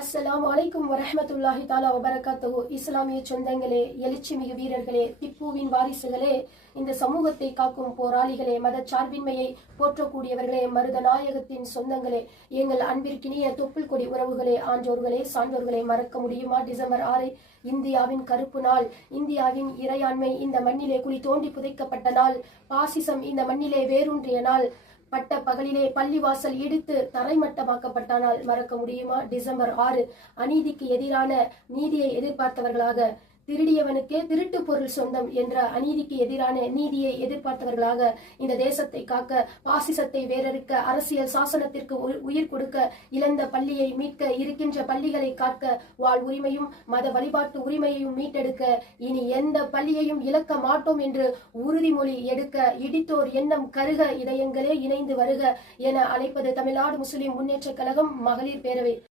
அஸ்ஸலாமு அலைக்கும் வரஹ்மத்துல்லாஹி தஆலா வபரகாத்துஹு. இஸ்லாமிய சொந்தங்களே, எழுச்சிமிகு வீரர்களே, திப்புவின் வாரிசுகளே, இந்த சமூகத்தை காக்கும் போராளிகளே, மதச்சார்பின்மையை போற்றக்கூடியவர்களே, மருதநாயகத்தின் சொந்தங்களே, எங்கள் அன்பிற்கினிய தொப்புள் கொடி உறவுகளே, ஆன்றோர்களே, சான்றோர்களே, மறக்க முடியுமா? டிசம்பர் 6 இந்தியாவின் கருப்பு நாள், இந்தியாவின் இறையாண்மை இந்த மண்ணிலே குழி தோண்டி புதைக்கப்பட்ட நாள், பாசிசம் இந்த மண்ணிலே வேரூன்றிய நாள், பட்ட பகலிலே பள்ளிவாசல் இடித்து தரைமட்டமாக்கப்பட்ட நாள் மறக்க முடியுமா? டிசம்பர் 6 அநீதிக்கு எதிரான நீதியை எதிர்பார்த்தவர்களாக, திருடியவனுக்கே திருட்டு பொருள் சொந்தம் என்ற அநீதிக்கு எதிரான நீதியை எதிர்பார்த்தவர்களாக, இந்த தேசத்தை காக்க, பாசிசத்தை வேரறுக்க, அரசியல் சாசனத்திற்கு உயிர் கொடுக்க, இழந்த பள்ளியை மீட்க, இருக்கின்ற பள்ளிகளை காக்க, வாழ் உரிமையும் மத வழிபாட்டு உரிமையையும் மீட்டெடுக்க, இனி எந்த பள்ளியையும் இழக்க மாட்டோம் என்று உறுதிமொழி எடுக்க, இடித்தோர் எண்ணம் கருக, இதயங்களே இணைந்து வருக என அழைப்பது தமிழ்நாடு முஸ்லிம் முன்னேற்ற கழகம் மகளிர் பேரவை.